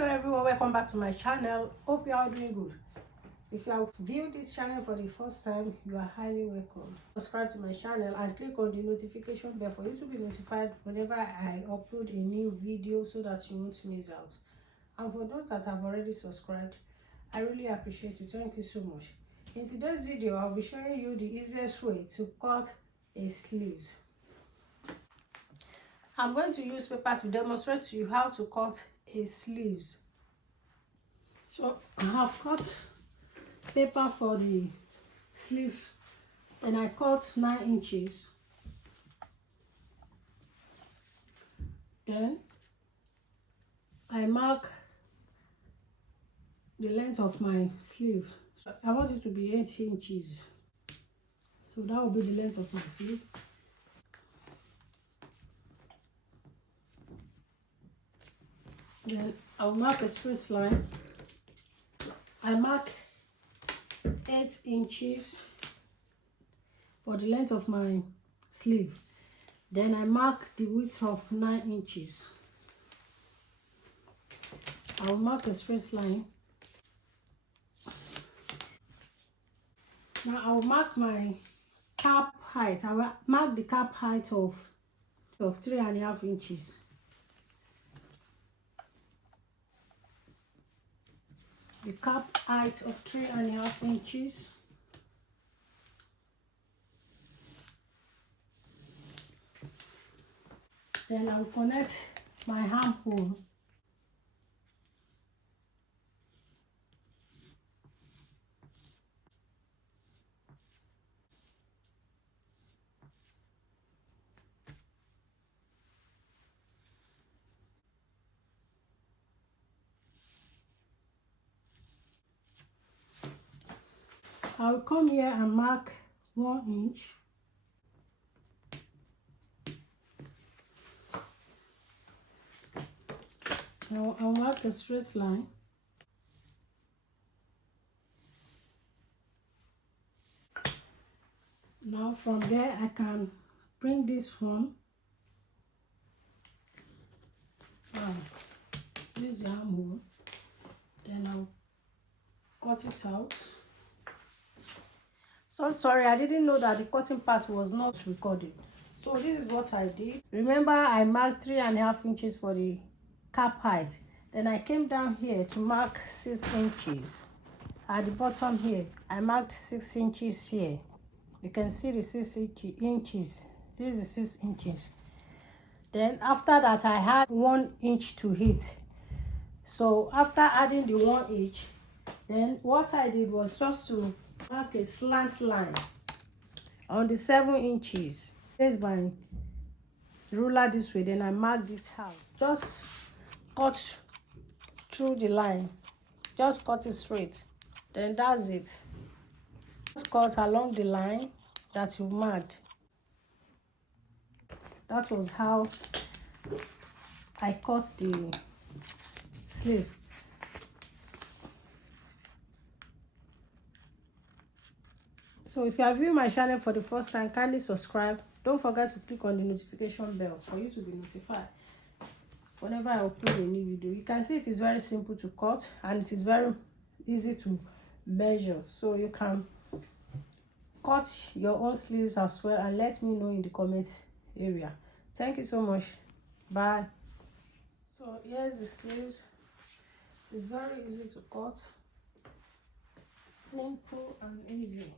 Hello everyone, welcome back to my channel. Hope you are doing good. If you have viewed this channel for the first time, you are highly welcome. Subscribe to my channel and click on the notification bell for you to be notified whenever I upload a new video so that you won't miss out. And for those that have already subscribed, I really appreciate you. Thank you so much. In today's video, I'll be showing you the easiest way to cut a sleeves. I'm going to use paper to demonstrate to you how to cut a sleeves. So I have cut paper for the sleeve and I cut 9 inches. Then I mark the length of my sleeve. So I want it to be 8 inches. So that will be the length of my sleeve. Then I'll mark a straight line. I mark 8 inches for the length of my sleeve. Then I mark the width of 9 inches. I'll mark a straight line. Now I'll mark my cap height. I will mark the cap height of 3.5 inches. The cap height of 3.5 inches. Then I'll connect my armhole. I will come here and mark 1 inch. Now I'll mark a straight line. Now from there I can bring this one. This is the armhole. Then I'll cut it out. So sorry, I didn't know that the cutting part was not recorded. So this is what I did. Remember, I marked 3.5 inches for the cap height. Then I came down here to mark 6 inches. At the bottom here, I marked 6 inches here. You can see the 6 inches. This is 6 inches. Then after that, I had 1 inch to hit. So after adding the 1 inch, then what I did was just to mark a slant line on the 7 inches. Place my ruler this way, then I mark this out. Just cut through the line. Just cut it straight. Then that's it. Just cut along the line that you marked. That was how I cut the sleeves. So if you are viewing my channel for the first time, kindly subscribe. Don't forget to click on the notification bell for you to be notified whenever I upload a new video. You can see it is very simple to cut and it is very easy to measure. So you can cut your own sleeves as well and let me know in the comment area. Thank you so much. Bye. So here's the sleeves. It is very easy to cut. Simple and easy.